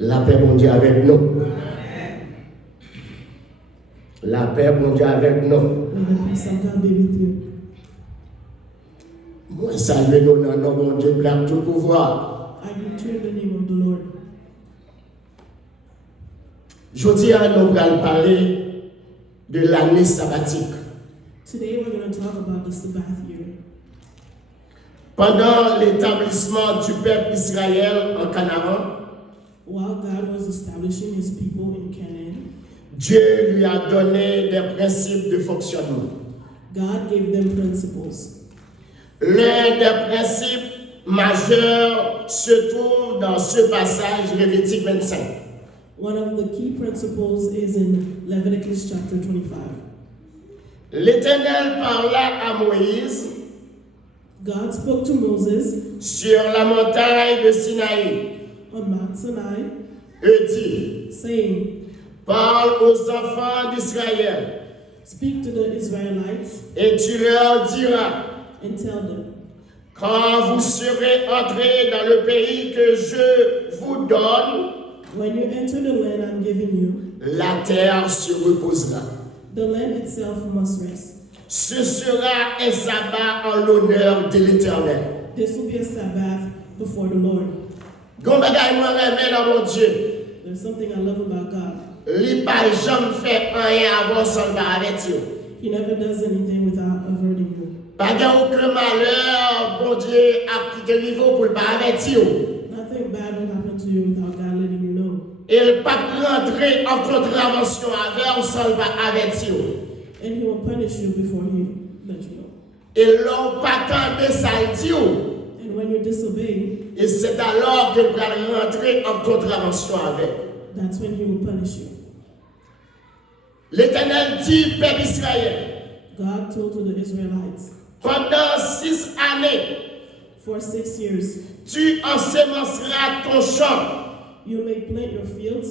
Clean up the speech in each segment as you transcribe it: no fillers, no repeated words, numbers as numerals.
La paix, mon Dieu, avec nous. La paix, mon Dieu, avec nous. Moi, salue nous dans le nom, mon Dieu, plein tout pouvoir. I greet you in the name of the Lord. Je dis à nous allons parler de l'année sabbatique. Today we're going to talk about the Sabbath year. Pendant l'établissement du peuple Israël en Canaan, While God was establishing his people in Canaan, Dieu lui a donné des principes de fonctionnement. God gave them principles. L'un des principes majeurs se trouve dans ce passage Lévitique 25. One of the key principles is in Leviticus chapter 25. L'Éternel parla à Moïse God spoke to Moses sur la montagne de Sinaï on Mount Sinai, et dit, saying, parle aux enfants d'Israël speak to the Israelites et tu leur diras, and tell them, quand vous serez entrés dans le pays que je vous donne, when you enter the land I'm giving you, la terre se reposera. the land itself must rest. Ce sera un sabbat en l'honneur de l'Éternel. This will be a Sabbath before the Lord. Gon bagay mwen remè dans mon Dieu. There's something I love about God. Li pa jam fè rien avant sans ba avec yo. He never does anything without averting you. Pa gen aucun malheur, bon Dieu a quitté niveau pour pas avec yo. Nothing bad will happen to you without God letting you know. Il pa rentrer en contravention avec ou sans ba avec yo. And he will punish you before he lets you know. Et l'on pas tendé ça dit yo. And when you disobey, Et c'est alors qu'il va rentrer en contravention avec. that's when he will punish you. L'Éternel dit, peuple Israël, God told to the Israelites, pendant 6 années, for 6 years, tu ensemenceras ton champ. you may plant your fields.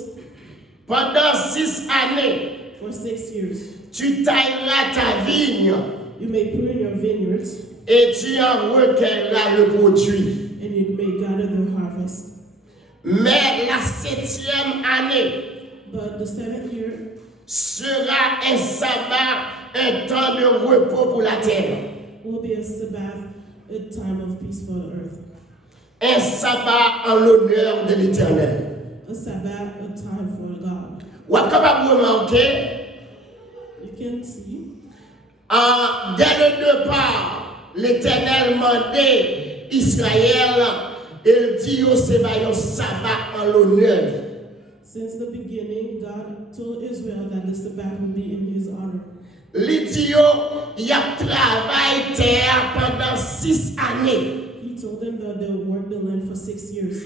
Pendant 6 années, For 6 years, tu tailleras ta vigne you may prune your vineyards, et tu en recueilleras le produit. and you may gather the harvest. Mais la 7e année But the 7th year sera un sabbat, un temps de repos pour la terre. will be a Sabbath, a time of peace for the earth. Un sabbat en l'honneur de l'Éternel. A Sabbath, a time for God. Ou est capable de remarquer, You can see, dès le départ, l'Éternel mandait Israël, il dit au un sabbat en l'honneur. since the beginning, God told Israel that the Sabbath would be in his honor. L'idio, il a travaillé terre pendant 6 années. He told them that they would work the land for 6 years.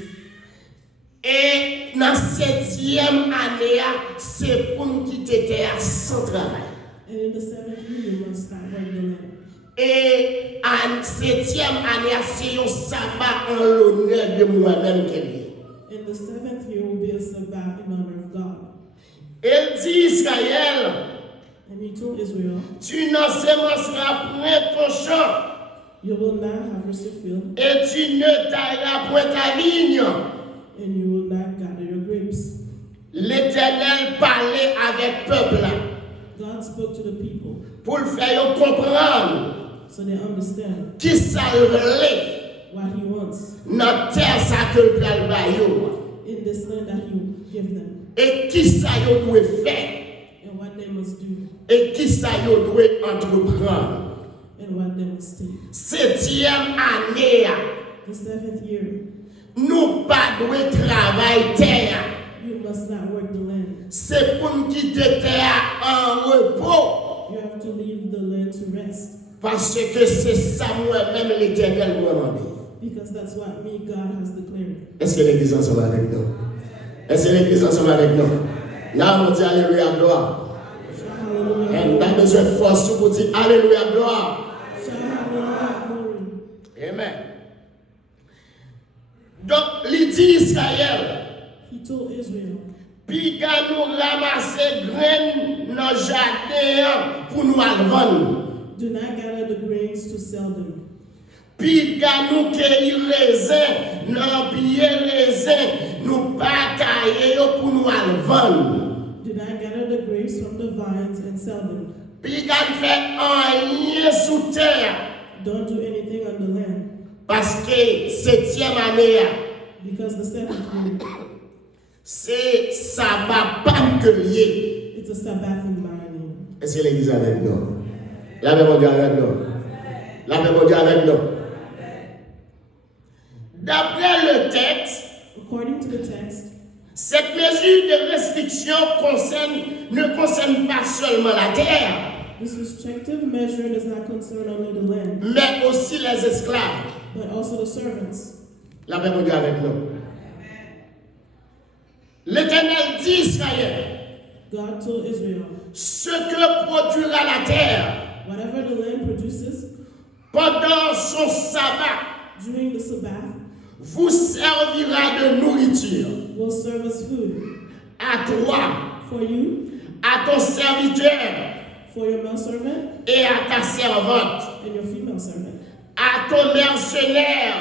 Et dans 7e année, c'est pour nous quitter terre sans travail. And in the 7th year, you must start working the land. Et en 7e année, c'est un sabbat en l'honneur de moi-même qui est lié. And the 7th year will be a Sabbath in honor of God. Il dit Israël, And he told Israel, tu n'ensemenceras point ton champ you will not harvest your field, et tu ne tailleras point ta vigne. and you will not gather your grapes. L'Éternel parlait avec le peuple God spoke to the people pour le faire comprendre so they understand qui ça relait what he wants dans terre ça que le peuple baillot in this land that he will give them et qui ça yo doit faire and what they must do et qui ça yo doit entreprendre. and what they must take. 7e année, The 7th year, nous pas doit travailler terre. you must not work the land. C'est pour nous quitter terre en repos. You have to leave the land to rest Parce que c'est ça moi-même l'Éternel m'a demandé. because that's what me, God, has declared. Est-ce que l'Église ensemble avec nous? Est-ce que l'Église ensemble avec nous? Là, on dit Alléluia, gloire. Shout hallelujah. On a besoin de force pour dire Alléluia, gloire. Shout hallelujah, glory. Amen. Donc, il dit Israël, He told Israel, puis quand nous ramasser graines dans le jardin pour nous aller vendre. do not gather the grains to sell them. Puis quand nous cueillir raisin, non piller raisin nous pas tailler pour nous aller vendre. Did I gather the grapes from the vines and sell them? Puis quand fait rien sous terre Don't do anything on the land, parce que 7e année because the seventh year, c'est sabbat pas que lié. it's a Sabbath in my name. Est-ce que l'église est avec nous? La paix mon Dieu avec nous. La paix mon Dieu avec nous. D'après le texte, According to the text, cette mesure de restriction ne concerne pas seulement la terre, this restrictive measure does not concern only the land, mais aussi les esclaves. but also the servants. La paix mon Dieu avec nous. L'Éternel dit Israël, God told Israel, ce que produira la terre whatever the land produces pendant son sabbat during the Sabbath vous servira de nourriture will serve as food à toi, for you, à ton serviteur for your male servant, et à ta servante, and your female servant, à ton mercenaire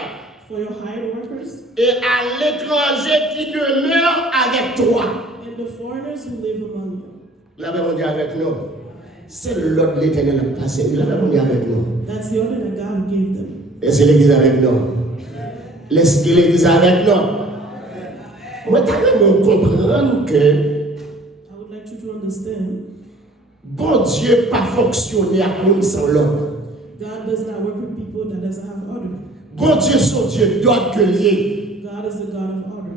for your hired workers, et à l'étranger qui demeure avec toi. and the foreigners who live among you. La paix mon Dieu avec nous. C'est l'ordre de l'Éternel à passer. La paix mon Dieu avec nous. That's the order that God gave them. Et c'est l'église avec nous. Laisse l'église avec nous. Moi, t'as comprendre que I would like you to understand, bon Dieu pas fonctionner à nous sans l'ordre. God does not work with people that doesn't have order. Bon Dieu, son Dieu d'ordre que lié. God is the God of order.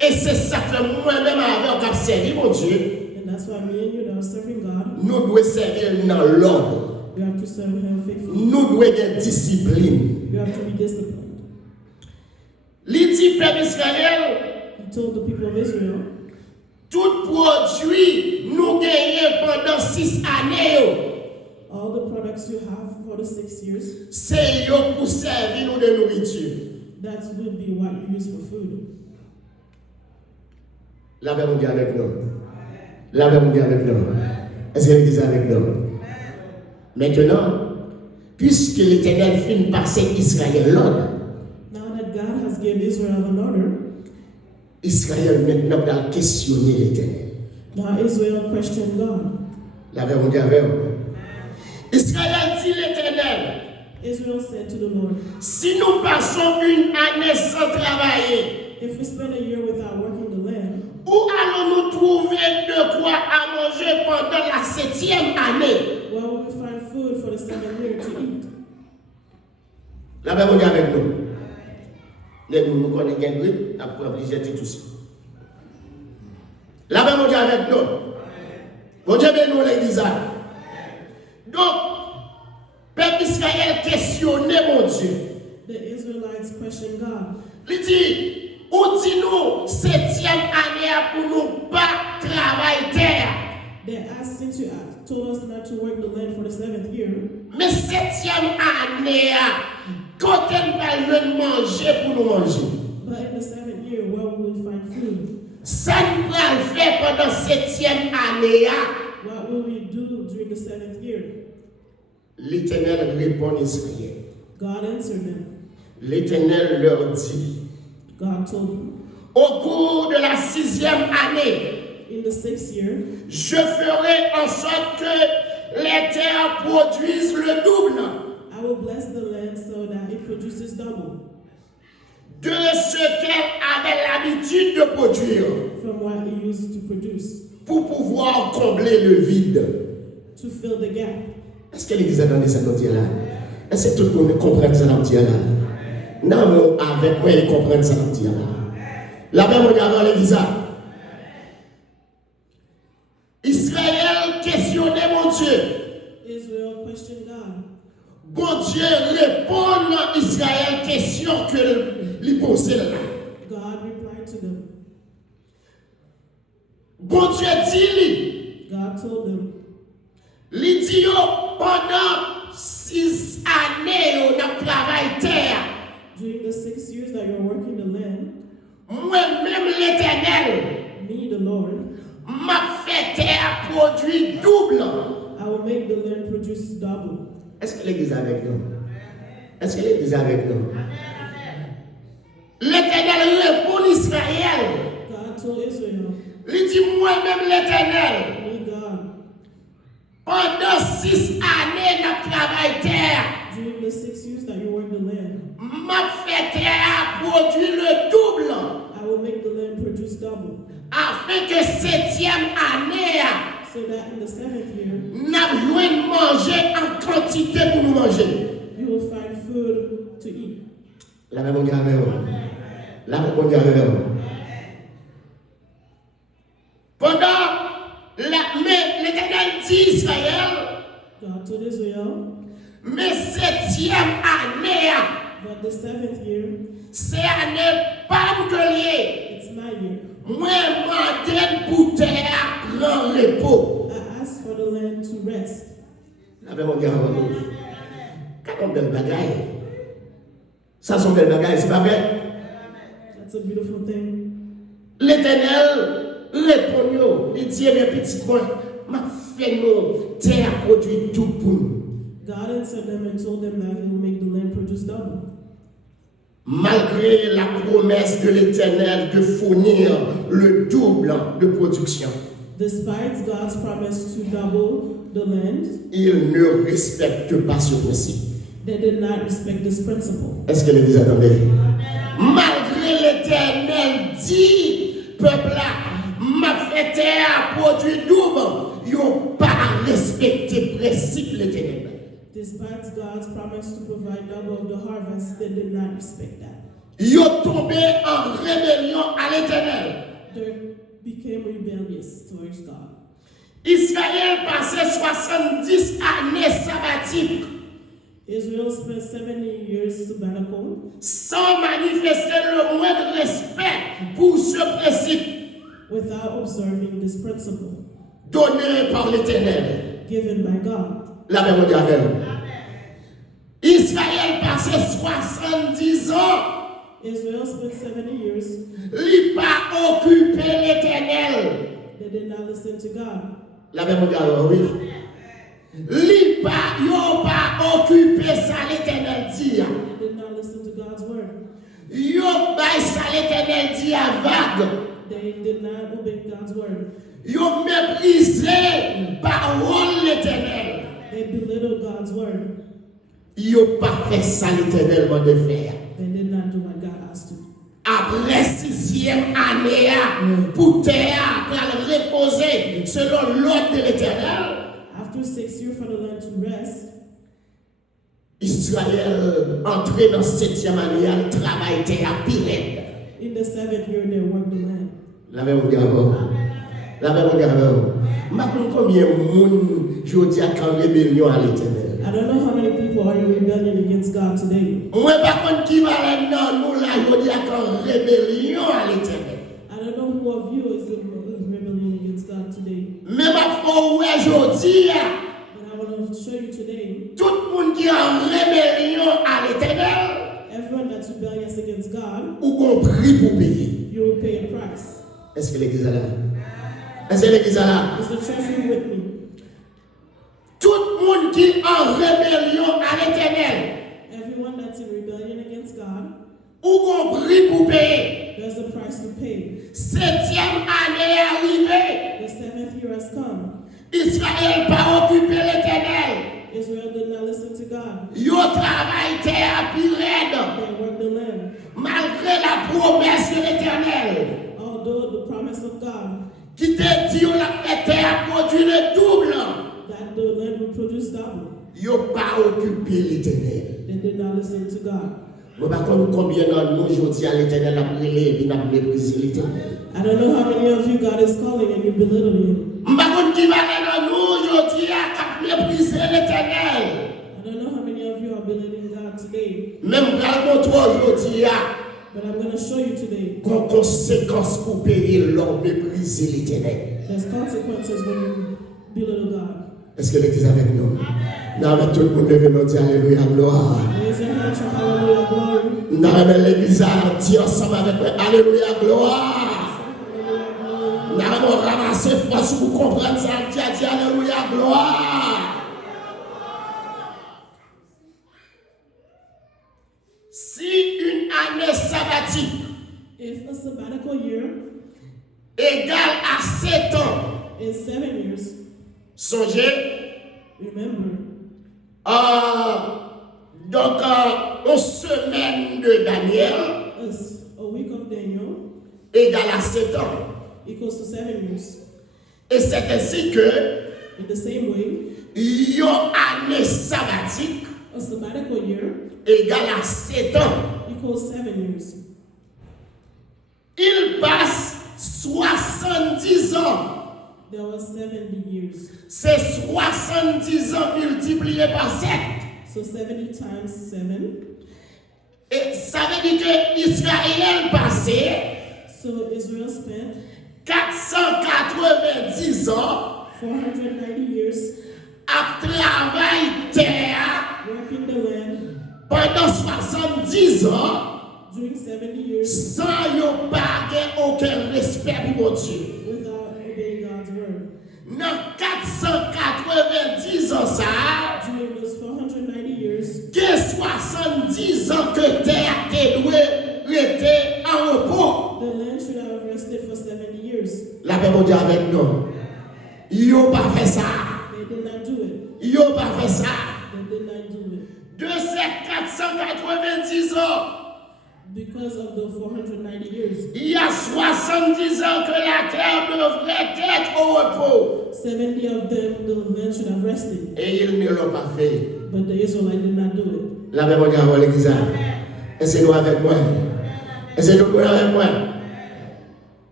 Et c'est ça que moi-même avec un servi, mon Dieu, And that's why me and you that are serving God, nous devons servir dans l'ordre. we have to serve Him faithfully. Nous devons avoir discipline. You have to be disciplined. Il dit, peuple Israël, He told the people of Israel, tout produit nous gagnons pendant 6 années. all the products you have for the 6 years, C'est yo pour servir nous de nourriture. that would be what you use for food. La paix mon Dieu avec nous. La paix mon Dieu avec nous. Est-ce que l'église est avec nous? Maintenant, puisque l'Éternel finit par passer Israël l'ordre, Now that God has given Israel an order, Israël maintenant va questionner l'Éternel. now Israel questioned God. La paix mon Dieu avec nous. Israël dit l'Éternel, Israel said to the Lord, si nous passons une année sans travailler, if we spend a year without working the land, où allons-nous trouver de quoi à manger pendant la 7e année? where will we find food for the 7th year to eat? La paix mon Dieu avec nous. Nous connaissons bien, nous avons obligé de tout ça. La paix mon Dieu avec nous. Bon Dieu bénit nous l'église. Donc, peuple Israël questionnait mon Dieu. The Israelites questioned God. Il dit, où dit-nous 7e année pour nous pas travailler terre? They asked, since you told us not to work the land for the 7th year, Mais 7e année, quand on va manger pour nous manger? but in the 7th year, where will we find food? Ça nous va le faire pendant 7e année. What will we do during the 7th year? L'Éternel répond à Israël. God answered them. L'Éternel leur dit, God told them, au cours de la 6e année, in the 6th year, je ferai en sorte que les terres produisent le double I will bless the land so that it produces double de ce qu'elle avait l'habitude de produire from what it used to produce, pour pouvoir combler le vide. to fill the gap. Est-ce que l'Église a donné ça dans là? Est-ce que tout le monde comprend ça dans là? Non, mais avec moi, ils comprennent ça dans là. La même regarde dans l'Église. Israël questionnait mon Dieu. Israel questioned God. Bon Dieu répond à Israël question que lui posait là. God replied to them. Bon Dieu dit, God told them, lui dit pendant 6 années on a travaillé terre. during the 6 years that you're working the land, Moi-même l'Éternel me, the Lord, m'a fait terre produit double. I will make the land produce double. Est-ce que l'Église est avec nous? Est-ce que l'Église est avec nous? L'Éternel répond Israël. God told Israel, Il dit moi-même l'Éternel. me God, Pendant 6 années, nous travaillons terre. during the 6 years that you work the land, M'a fait terre produire le double. I will make the land produce double, Afin que 7e année, so that in the 7th year, nous avons manger en quantité pour nous manger. you will find food to eat. La même on avec vous. La même on avec vous. Mais l'Éternel dit Israël, God told Israel, mais 7e année, but the 7th year, c'est année pas de lié. it's my year. Moi, je pour terre grand repos. I asked for the land to rest. La même on avec vous. Quand on belle bagaille. Ça sont belles bagailles, c'est pas vrai? That's a beautiful thing. L'Éternel répond, il dit, mes petits points, m'a fait nous, terre produit tout pour nous. God answered them and told them that he will make the land produce double. Malgré la promesse de l'Éternel de fournir le double de production, Despite God's promise to double the land, il ne respecte pas ce principe. they did not respect this principle. Est-ce que l'Église attendait? Malgré l'Éternel dit, peuple là, m'a fait terre produit double, ils n'ont pas respecté le principe de l'Éternel. Despite God's promise to provide double of the harvest, they did not respect that. Ils ont tombé en rébellion à l'Éternel. They became rebellious towards God. Israël passait 70 années sabbatiques Israel spent 70 years sabbatical sans manifester le moindre respect pour ce principe without observing this principle donné par l'Éternel. given by God. La même mondiale. Israël passait 70 ans. Israel spent 70 years. Il n'a pas occupé l'Éternel. They did not listen to God. La même mondiale, oui. Il n'a pas occupé ça l'Éternel dit. They did not listen to God's word. Yo bay ça l'Éternel dit à vague. They did not obey God's word. Yo méprisé parole l'Éternel. They belittled God's word. Yo pas fait ça l'Éternel m'a de faire. They did not do what God asked to. Après 6e année, pour terre, pour reposer selon l'ordre de l'Éternel, After 6 years for the land to rest, Israël entré dans 7e année, il travaille terre pire. in the 7th year they worked the land. La même diable. La même diable. Maintenant, combien de monde je dis en rébellion à l'Éternel? I don't know how many people are in rebellion against God today. Moi, par contre, qui va là, non, nous là, je dis en rébellion à l'Éternel. I don't know who of you is in rebellion against God today. Mais ma foi, ouais, je dis, But I want to show you today, tout le monde qui est en rébellion à l'Éternel, everyone that's rebellious against God, ou qu'on prie pour payer. you will pay a price. Est-ce que l'église est là? Est-ce que l'église est là? Is the church here with me? Tout le monde qui est en rébellion à l'Éternel, Everyone that's in rebellion against God, ou qu'on prie pour payer. there's a price to pay. 7e année est arrivée. The 7th year has come. Israël pas occupé l'Éternel. Israel did not listen to God. Yo travaille terre plus raide. They worked the land. Malgré la promesse de l'Éternel. Although the promise of God Qui te dit la terre produit le double. that the land would produce double, Yo pas occupé l'Éternel. they did not listen to God. Je ne sais pas combien de nous aujourd'hui à l'Éternel a brûlé et n'a méprisé l'Éternel. I don't know how many of you God is calling and you belittle him. Je ne sais pas qui va dans nous aujourd'hui à mépriser l'Éternel. I don't know how many of you are belittling God today. Même quand toi aujourd'hui But I'm going to show you today. qu'on conséquence pour payer l'homme mépriser l'Éternel. There's consequences when you belittle God. Est-ce que l'Église est avec nous? Nous avons tout le monde levé nous dire Alléluia, gloire. Raise your hands for hallelujah, glory. Nous avons l'Église à dire ensemble avec nous Alléluia, gloire. Nous avons ramassé force pour comprendre ça. Dit Alléluia, gloire. Si une année sabbatique égale à 7 ans. In 7 years, Songez, remember, donc, une semaine de Daniel a week of Daniel égale à 7 ans. equals to 7 years. Et c'est ainsi que, In the same way, une année sabbatique a sabbatical year égale à 7 ans. equals 7 years. Il passe 70 ans. There was 70 years. C'est 70 ans multiplié par 7. So 70 times 7. Et ça veut dire que Israël passait So Israel spent 490 ans 490 years à travailler terre working the land pendant 70 ans during 70 years sans y pas aucun respect pour mon Dieu. without obeying God's word. Dans 490 ans, ça, During those 490 years, il y a 70 ans que terre doit rester en repos. the land should have rested for 70 years. La paix mondiale avec nous. Ils n'ont pas fait ça. They did not do it. Ils n'ont pas fait ça. They did not do it. De ces 490 ans, Because of the 490 years, il y a 70 ans que la terre devrait être au repos. 70 of them, the land should have rested. Et ils ne l'ont pas fait. But the Israelites did not do it. La paix mondiale avec l'église. Essayez-nous avec moi. Essayez-nous avec moi.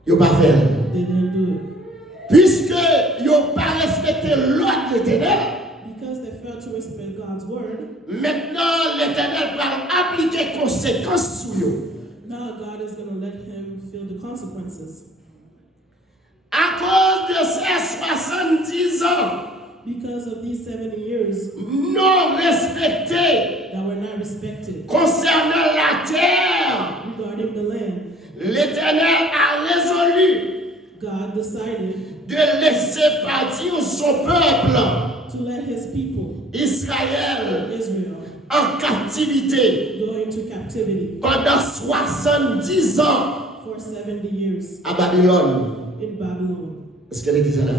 Ils n'ont pas fait. They didn't do it. Puisque ils n'ont pas respecté l'ordre de l'Éternel, Because they failed to respect God's word, maintenant l'Éternel va appliquer conséquences sur eux. now God is going to let him feel the consequences. À cause de ces 70 ans Because of these 70 years non respectés that were not respected concernant la terre, regarding the land, l'Éternel a résolu God decided de laisser partir son peuple, to let his people, Israël, Israel, en captivité go into captivity pendant 70 ans for 70 years à Babylone. in Babylon. Est-ce que l'église est là?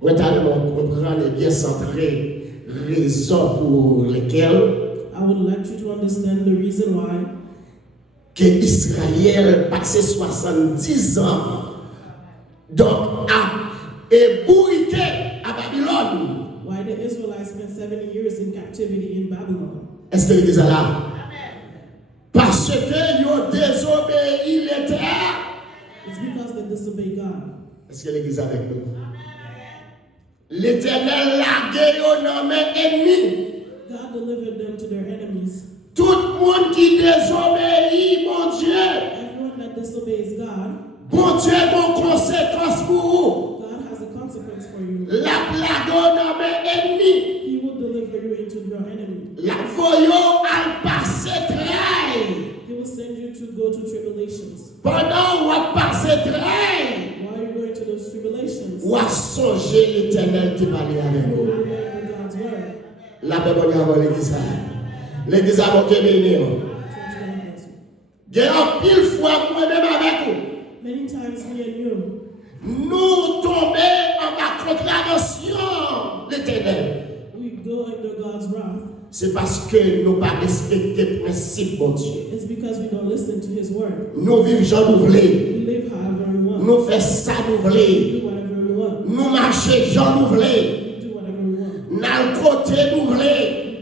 Vous comprendre et bien centrer raison pour lesquelles I would like you to understand the reason why que Israël passait 70 ans donc à ébouriqué à Babylone. why the Israelites spent 70 years in captivity in Babylon. Est-ce que l'église est là? Parce que ils ont désobéi l'Éternel. It's because they disobey God. Est-ce que l'église est avec nous? L'Éternel l'a guéri dans mes ennemis. God delivered them to their enemies. Tout le monde qui désobéit, mon Dieu, Everyone that disobeys God, bon Dieu, bon conséquence pour vous. God has a consequence for you. La plague dans mes ennemis. He will deliver you into your enemy. La voyons à passer trail. He will send you to go to tribulations. Pendant qu'on passe trail, While you're going to those tribulations, ou à songer l'Éternel qui parlait avec you will vous. remember God's word. La paix bonne avant l'église. L'église a mon Dieu béni. Church, God bless you. Il y a un pile fois moi-même avec vous. Many times me and you, Nous tombons en ma contravention l'Éternel. we go under God's wrath. C'est parce que nous pas respecté le principe, mon Dieu. It's because we don't listen to his word. Nous vivons gens nous voulons. We live however we want. Nous faisons ça nous voulons. We do whatever we want. Nous marchons gens nous voulons. We do whatever we want. Dans le côté nous voulons. We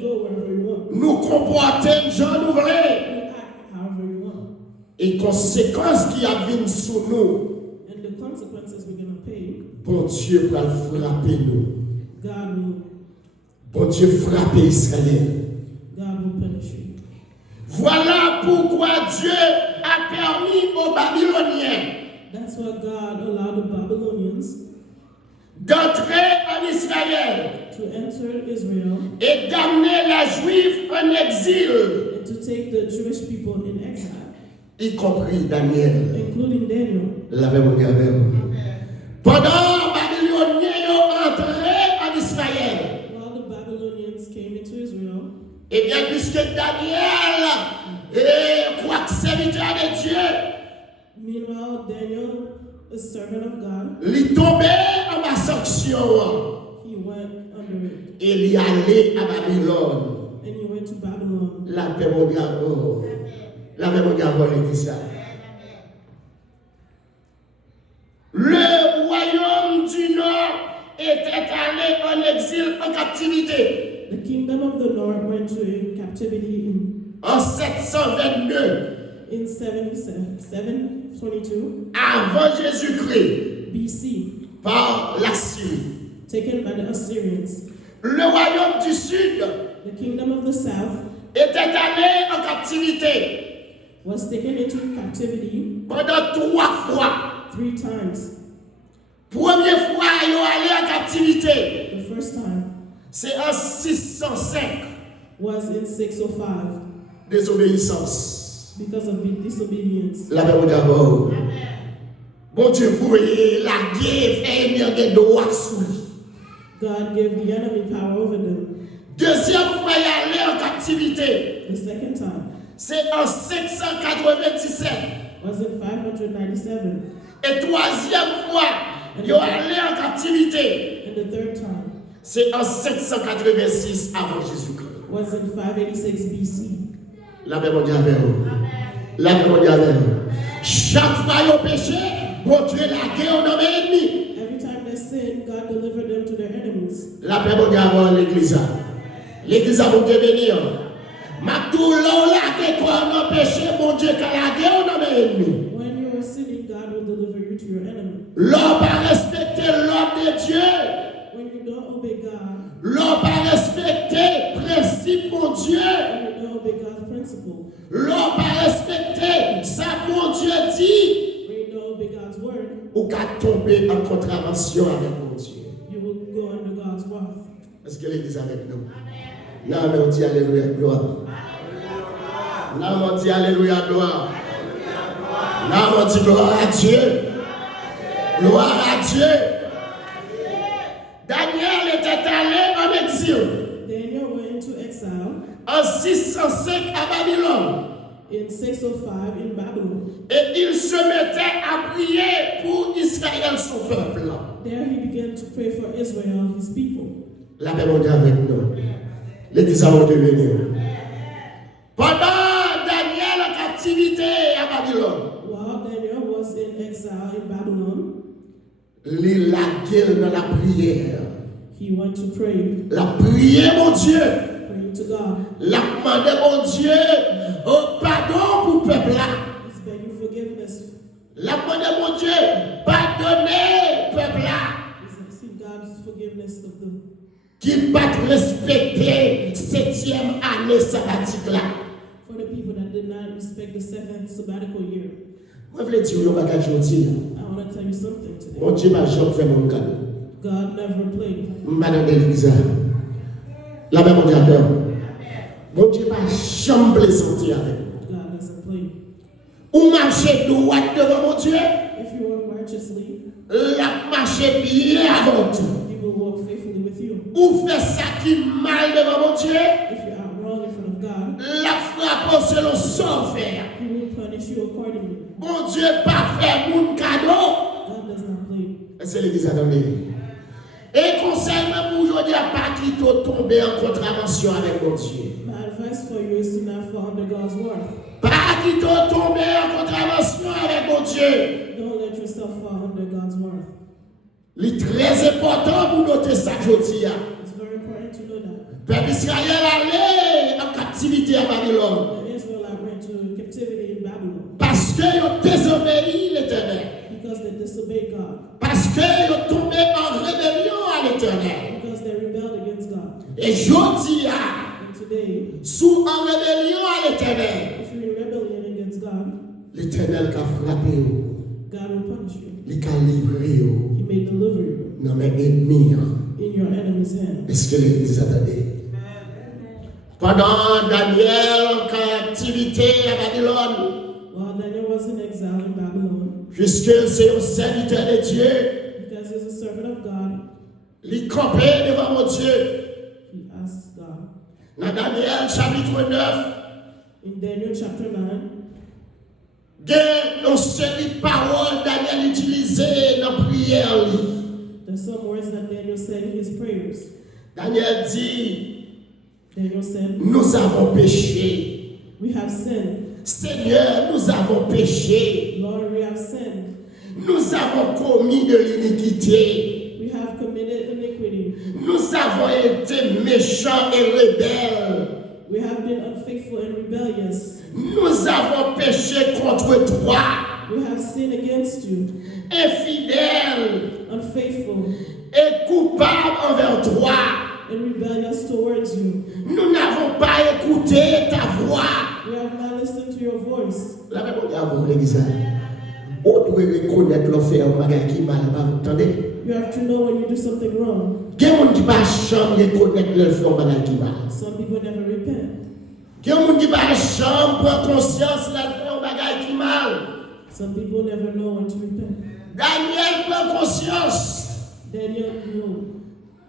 go wherever we want. Nous comportons gens nous voulons. We act however we want. Et conséquences qui viennent sur nous, And the consequences we're going to pay, bon Dieu va frapper nous. God will Bon Dieu frappe Israël. punish you. Voilà pourquoi Dieu a permis aux Babyloniens That's why God allowed the Babylonians d'entrer en Israël to enter Israel et d'amener les Juifs en exil, and to take the Jewish people in exile, y compris Daniel. including Daniel. La même avec vous. Pendant Babyloniens ont entré en Israël, While the Babylonians came into Israel, et bien puisque Daniel est quoi que serviteur de Dieu, meanwhile Daniel a servant of God, il tombé en ma sanction. he went under it. Et il est allé à Babylone. And he went to Babylon. La paix mondiale. La paix mondiale pour l'église. Le royaume du Nord était allé en exil, en captivité. The kingdom of the north went to captivity En 722 in 722 avant Jésus-Christ BC, par l'Assyrie. taken by the Assyrians. Le royaume du Sud The kingdom of the south était allé en captivité was taken into captivity pendant 3 fois. 3 times. Première fois, ils sont allés en captivité. The first time C'est en 605. was in 605 Désobéissance. because of disobedience. La paix d'abord. Bon Dieu, vous voyez, la guerre fait une droit sous lui. God gave the enemy power over them. Deuxième fois, il est allé en captivité. The second time C'est en 597. was in 597. Et troisième fois, il est allé en captivité. And the third time C'est en 586 avant Jésus-Christ. was in 586 BC. La paix mondiale avec vous. La paix mondiale avec vous. Chaque fois ils ont péché, bon Dieu la guerre dans mes ennemis. Every time they sinned, God delivered them to their enemies. La paix mondiale avec l'église. L'église a bon Dieu béni. Matou là la guerre toi dans péché, bon Dieu la guerre dans mes ennemis. When you are sinning, God will deliver you to your enemy. L'homme pas respecter l'ordre de Dieu. When you don't obey God, L'homme pas respecter principe mon Dieu. when you don't obey God's principle, L'homme pas respecter ça mon Dieu dit. when you don't obey God's word, Ou qu'à tomber en contravention avec mon Dieu. you will go under God's wrath. Est-ce que l'église est avec nous? Non, mais on dit Alléluia, gloire. Non, on dit Alléluia, gloire. Non, on dit gloire à Dieu. Gloire à Dieu. Daniel était allé en exil Daniel went into exile en 605 à Babylone. in 605 in Babylon. Et il se mettait à prier pour Israël, son peuple. There he began to pray for Israel, his people. La paix mondiale avec nous. L'église a devenu. Pendant Daniel en captivité à Babylone, While Daniel was in exile in Babylon, il a gueule dans la prière. he went to pray, La prière, mon Dieu. praying to God. La demande, mon Dieu, pardon pour le peuple là. He's begging forgiveness. La demande, mon Dieu, pardonnez le peuple là. He's asking God's forgiveness of them. Qui va respecter 7e année sabbatique là. For the people that did not respect the 7th sabbatical year. Moi, je voulais dire un bagage aujourd'hui. I want to tell you something today. Mon Dieu m'a jamais fait mon cadeau. God never played. Madame l'église. La même mondiale. Mon Dieu m'a jamais plaisanté avec moi. God doesn't play. Ou marcher droit devant mon Dieu. If you walk righteously, La marcher bien avant tout. he will walk faithfully with you. Ou faire ça qui mal devant mon Dieu. If you are wrong in front of God, La frappe selon son faire. he will punish you accordingly. Mon Dieu pas faire mon cadeau. God does not play. C'est l'église attendez. Et conseil même pour aujourd'hui à pas qu'il tomber en contravention avec mon Dieu. My advice for you is to not fall under God's word. Pas qu'il tomber en contravention avec mon Dieu. Don't let yourself fall under God's word. C'est très important pour noter ça aujourd'hui. It's very important to know that. Peuple Israël allait en captivité à Babylone. The Israelites went to captivity in Babylon Parce qu'ils ont désobéi l'Éternel. because they disobeyed God, Parce qu'ils ont tombé en rébellion à l'Éternel. because they rebelled against God. Et aujourd'hui, And today, sous en rébellion à l'Éternel, if you're in rebellion against God, l'Éternel qui a frappé, God will punish you. il a livré He may deliver you dans mes ennemis. in your enemy's hand. Est-ce que l'église attendait? Pendant Daniel en captivité à Babylone, While Daniel was in exile in Babylon, puisque c'est un serviteur de Dieu, because he's a servant of God, il campait devant mon Dieu. he asked God. Dans Daniel chapitre 9, In Daniel chapter 9, Il y a une série de paroles Daniel utilisées dans la prière. There's some words that Daniel said in his prayers. Daniel dit, Daniel said, nous avons péché. we have sinned. Seigneur, nous avons péché. Lord, we have sinned. Nous avons commis de l'iniquité. We have committed iniquity. Nous avons été méchants et rebelles. We have been unfaithful and rebellious. Nous avons péché contre toi. We have sinned against you. Infidèles Unfaithful et coupables envers toi. and rebellious towards you. Nous n'avons pas écouté ta voix. We have not listened to your voice. La Bible dit à vous, l'église, on doit reconnaître l'offre en bagage qui mal, vous entendez? You have to know when you do something wrong. Il y a des gens qui ne peuvent jamais reconnaître l'offre en bagage qui mal. Some people never repent. Il y a des gens qui ne peuvent jamais prendre conscience de l'offre en bagage qui mal. Some people never know when to repent. Daniel prend conscience. Daniel knew.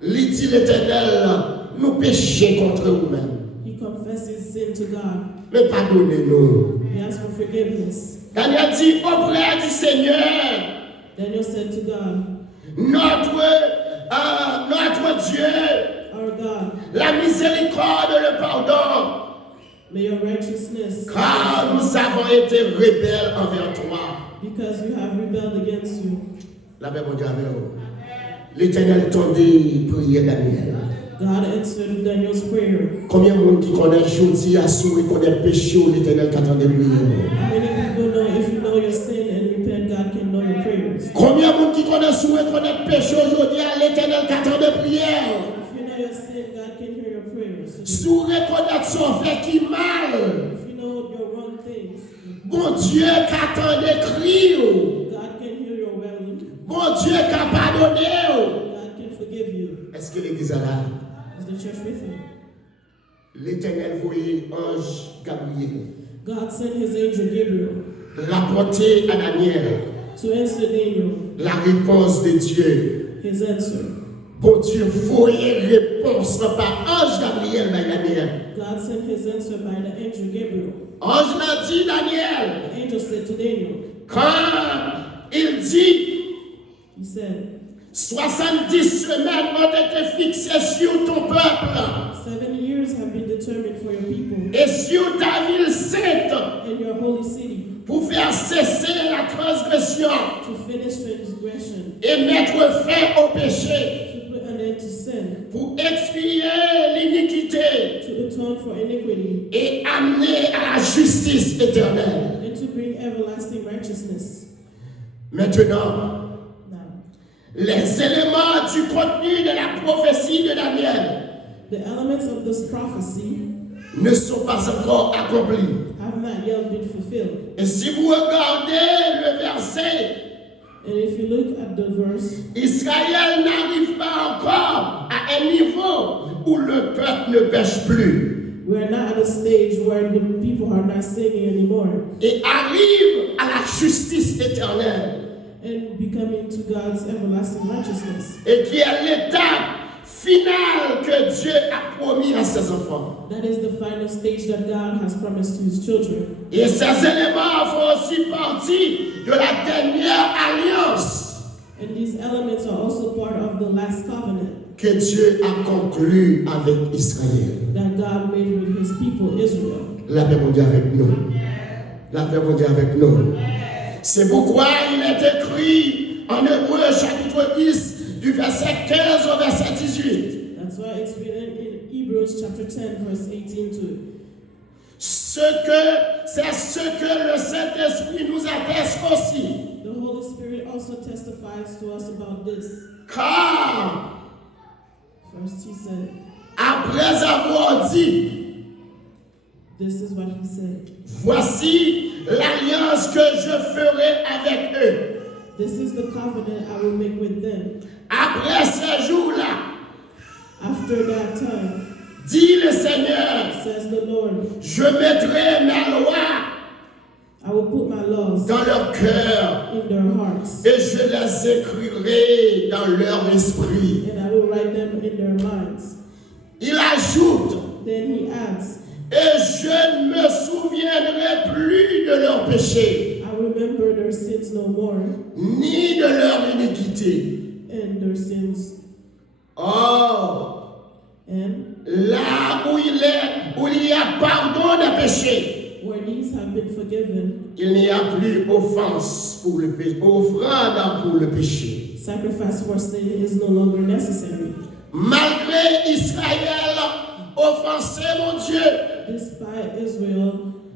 Il dit l'Éternel, nous péchons contre nous-mêmes. He confessed his sin to God. Mais pardonnez-nous. He asked for forgiveness. Daniel dit auprès du Seigneur, Daniel said to God, notre Dieu, our God, la miséricorde et le pardon, may your righteousness, car nous avons été rebelles envers toi. because we have rebelled against you. La Bible dit avec vous. L'Éternel tendait prier Daniel. God answered Daniel's prayer. Combien de monde qui connaît aujourd'hui a souhaité connaître péché ou l'Éternel qui attendait prier? Many people know if you know your sin and repent, God can know your prayers. Combien de monde qui connaît souhaité connaître péché aujourd'hui à l'Éternel qui attendait prière? If you know your sin, God can hear your prayers. Sous reconnaître son fait qui mal. If you know your wrong things, Bon Dieu qui attendait crier. God can hear your wailing. Bon Dieu qui a pardonné. God can forgive you. Est-ce que l'église est là? Is the church with you? L'Éternel voyait ange Gabriel God sent his angel Gabriel rapporter à Daniel to answer Daniel la réponse de Dieu. his answer. Bon Dieu voyait réponse par ange Gabriel à Daniel. God sent his answer by the angel Gabriel. Ange l'a dit Daniel, The angel said to Daniel, quand il dit he said, 70 semaines ont été fixées sur ton peuple 7 years have been determined for your people et sur ta ville sainte in your holy city pour faire cesser la transgression to finish transgression, et mettre fin au péché, to put an end to sin, pour expier l'iniquité to atone for iniquity, et amener à la justice éternelle. and to bring everlasting righteousness. Maintenant, Now, les éléments du contenu de la prophétie de Daniel the elements of this prophecy ne sont pas encore accomplis. have not yet been fulfilled. Et si vous regardez le verset, And if you look at the verse, Israël n'arrive pas encore à un niveau où le peuple ne pêche plus we are not at a stage where the people are not sinning anymore et arrive à la justice éternelle and becoming to God's everlasting righteousness. et qui est l'étape finale que Dieu a promis à ses enfants. That is the final stage that God has promised to his children. Et ces éléments font aussi partie de la dernière alliance And these elements are also part of the last covenant que Dieu a conclue avec Israël. that God made with his people, Israel. La paix mondiale avec nous. La paix mondiale avec nous. C'est pourquoi il est écrit en Hébreu chapitre 10 du verset 15 au verset 18. That's why it's written in Hebrews chapter 10, verse 18 to C'est ce que le Saint-Esprit nous atteste aussi. the Holy Spirit also testifies to us about this. Car First he said, après avoir dit, this is what he said. voici l'alliance que je ferai avec eux. This is the covenant I will make with them. Après ces jours-là, After that time, dit le Seigneur, says the Lord, je mettrai mes lois I will put my laws dans leur cœur in their hearts, et je les écrirai dans leur esprit. and I will write them in their minds. Il ajoute, Then he adds, et je ne me souviendrai plus de leurs péchés. I I remember their sins no more, ni de leur iniquité. and their sins, Or, and là où il y a pardon des péchés, where these have been forgiven, il n'y a plus offense pour le péché, offrande pour le péché. sacrifice for sin is no longer necessary. Malgré Israël offensé mon Dieu, Despite Israel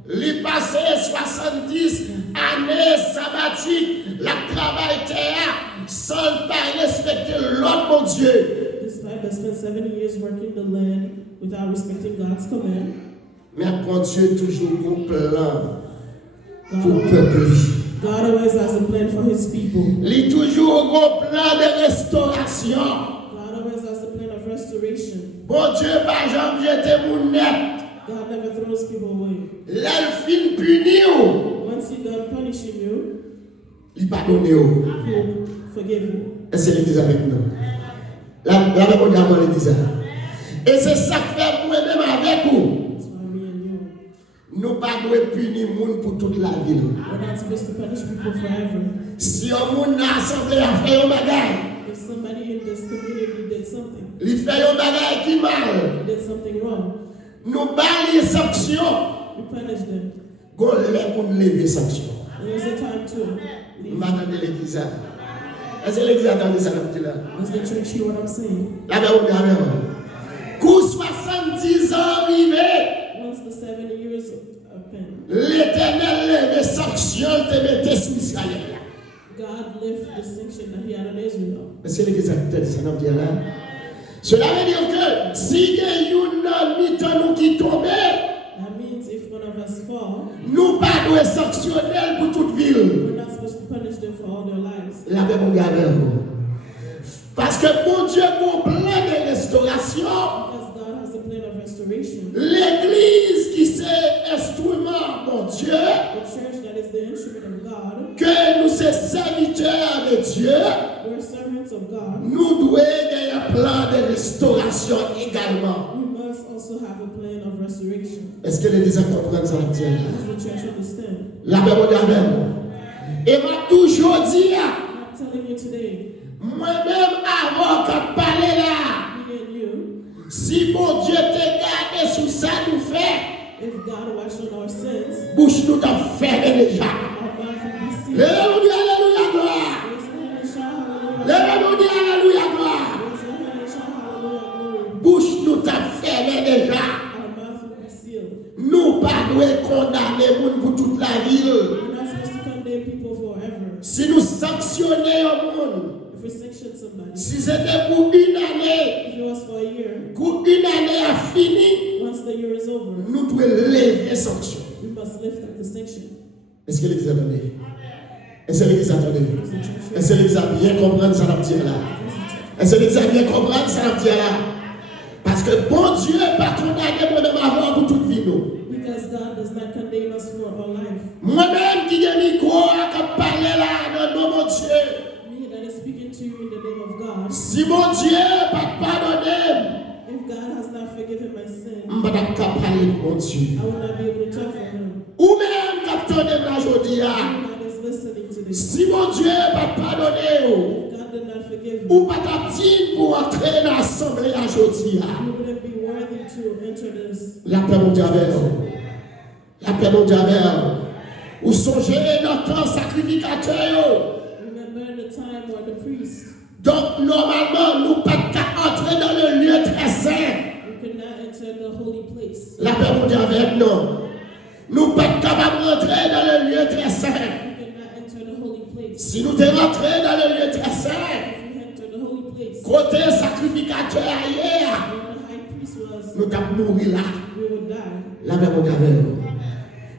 il passé 70 années sabbatiques, la travail terre, sans pas respecter l'autre mon Dieu. Despite they spent 70 years working the land without respecting God's command, Mais mon Dieu toujours un plan pour le God, peuple. God always has a plan for his people. Il y a toujours un plan de restauration. God always has a plan of restoration. Bon Dieu, par exemple, j'étais mon net. God never throws people away. L'elfine puni ou, Once he's done punishing you, il pardonne ou. he'll forgive you. Est-ce que l'église avec nous? La même on a l'église. Et c'est ça que fait moi-même avec vous. That's why me and you. Nous ne pouvons pas punir les gens pour toute la vie. We're not supposed to punish people forever. Si un monde a assemblé à faire un bagage, If somebody in this community did something, il fait un bagage qui mal, did something wrong, nous baillons les sanctions. we punish them. Qu'on lève pour lever sanctions. There's a time to leave. Madame de l'église. Est-ce que l'église attend ça là? Does the church hear what I'm saying? La même on a même. Coup 70 ans arrivé, Once the 7 years are spent, l'Éternel lève sanctions te mettait sur Israël. God lifted the sanction that he had on Israel. Est-ce que l'église attend ça là? Cela veut dire que si il y a une mi-temps nous qui tombe, That means if one of us fall, nous pas de sanctionner pour toute ville. we're not supposed to punish them for all their lives. La même on a même. Parce que mon Dieu a un plan de restauration. Because God has a plan of restoration. L'église qui c'est instrument, mon Dieu, The church that is the instrument of God, que nous sommes serviteurs de Dieu, we're servants of God. nous devons avoir un plan de restauration également. We must also have a plan of restoration. Est-ce que l'église comprend ça? Does the church understand? La même on a même. Et m'a toujours dit, I'm telling you today, moi-même avant qu'on parle là, me and you, si mon Dieu te garde sur ça nous fait, if God watched on our sins, bouche nous t'a fermé déjà. our mouth will be sealed. Lève-nous dit alléluia gloire. Raise your hand and shout hallelujah. Lève-nous dit alléluia gloire. Raise your hand and shout hallelujah glory. Bouche nous t'a fermé déjà. Our mouth will be sealed. Nous pas devons condamner les gens pour toute la ville. We're not supposed to condemn people forever. Si nous sanctionnons les gens, If we sanction somebody, si c'était pour une année, if it was for a year, pour une année a fini, once the year is over, nous devons lever sanction. we must lift up the sanction. Est-ce que l'église attendait? Est-ce que l'église attendait? Does the church hear? Est-ce que l'église a bien compris ça dans le là? Est-ce que l'église a bien compris ça dans le là? Parce que bon Dieu pas condamné moi-même avant pour toute vie. nous. Because God does not condemn us for our life. Moi-même qui ai micro à parler là dans le nom de mon Dieu. Me that is speaking to you in the name of God. Si mon Dieu pas pardonné, If God has not forgiven my sin, je ne peux pas parler de mon Dieu. I will not be able to talk for him. Ou même capteur de la journée. God is listening to this. Si mon Dieu pas pardonné, If God did not forgive me, ou pas t'attendre pour entrer dans l'assemblée aujourd'hui. you wouldn't be worthy to enter this. La paix mondiale. La paix mondiale. Ou songez dans le temps sacrificateur. Remember the time where the priest, Donc, normalement, nous ne pouvons pas entrer dans le lieu très saint. we could not enter the holy place. La paix mondiale avec nous. Nous ne pouvons pas capables d'entrer dans le lieu très saint. We could not enter the holy place. Si nous sommes rentrés dans le lieu très saint, If we enter the holy place, côté sacrificateur ailleurs, where the high priest was, nous allons mourir là. we would die. La paix mondiale avec nous.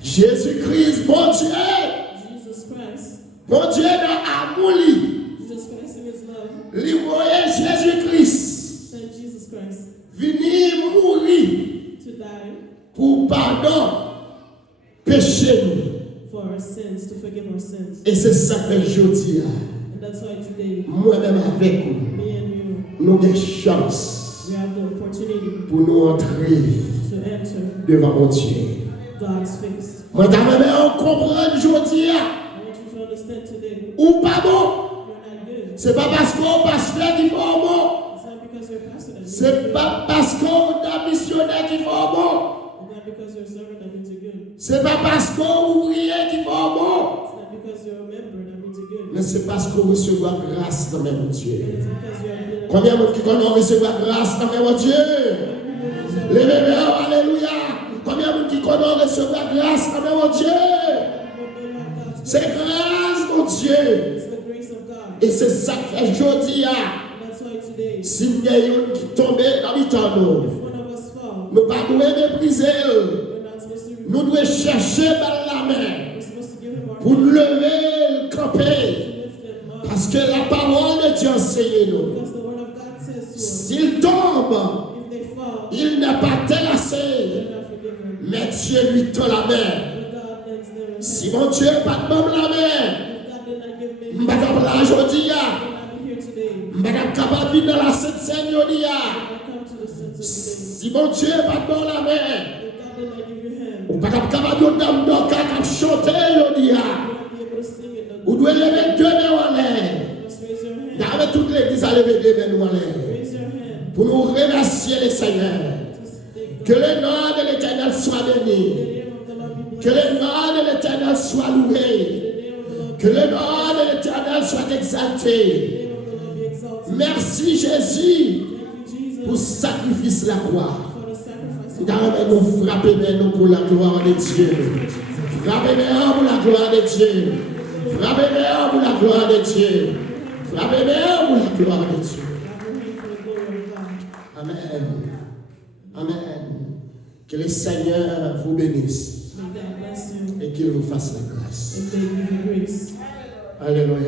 Jésus-Christ, bon Dieu, Jesus Christ, bon Dieu dans l'amour, Jesus Christ in his love, lui voyait Jésus-Christ sent Jesus Christ venir mourir to die pour pardon péché nous. for our sins, to forgive our sins. Et c'est ça que je dis. And that's why today, Moi-même avec vous, me and you, nous avons chance we have the opportunity pour nous entrer to enter devant mon Dieu. God's face. Moi, je comprendre aujourd'hui. understand today. Ou pas bon. You're not good. C'est pas parce qu'on pasteur qui fait un bon. It's not because you're a pastor that makes you C'est good. pas parce qu'on est missionnaire qui fait un bon. It's not because you're a servant that means you're good. C'est pas parce qu'on ouvrier qui fait un bon. It's not because you're a member that means you're good. Mais c'est parce qu'on recevra grâce dans mon Dieu. But it's because you're a Combien de monde qui connaît recevoir grâce dans mon Dieu? Les bébés, alléluia. Combien de monde qui connaît recevoir grâce dans mon Dieu? C'est grâce, mon Dieu. It's the grace of God. Et c'est ça que fait aujourd'hui. And that's why today, Si nous avons qui tombe dans le temps, if one of us fall, nous ne pouvons pas mépriser. we're not supposed to Nous devons chercher par la main We're supposed to give him our pour nous lever, camper. lift him up. Parce que la parole de Dieu enseigne nous. Because the word of God says to us, S'il tombe, if they fall, il n'est pas terrassé. they're not forgiven. Mais Dieu lui tend la main. But God lends their hand. Si mon Dieu n'a pas de même la main, If God did not give me, madame là aujourd'hui, I would not be here today. madame capable de dans la Sainte Seigneurie. I come to the sense of today. Si mon Dieu n'a pas de même la main, If God did not give you hand, ou pas capable de dame d'oka qui chanter aujourd'hui. you won't be able to sing it. Ou doit lever deux mains en l'air. You must raise your hand. Avec toute l'église à lever deux mains en l'air. Raise your hand. Pour nous remercier le Seigneur. To thank Que God. le nom de l'Éternel soit béni. The name of the Lord be Que blessed. le nom de l'Éternel soit loué. The name of the Lord Que le nom de l'Éternel soit exalté. The name of the Lord be exalted. Merci Jésus Thank you, pour le Jesus, sacrifice de la croix. for the sacrifice of D'ailleurs, nous frapper nous pour la gloire de Dieu. Frappez nous pour la gloire de Dieu. Frappez nous pour la gloire de Dieu. Frappez nous pour la gloire de Dieu. God will reign for the glory of God. Amen. Amen. Que le Seigneur vous bénisse May God bless you et qu'il vous fasse la grâce. and may give you grace. Alléluia.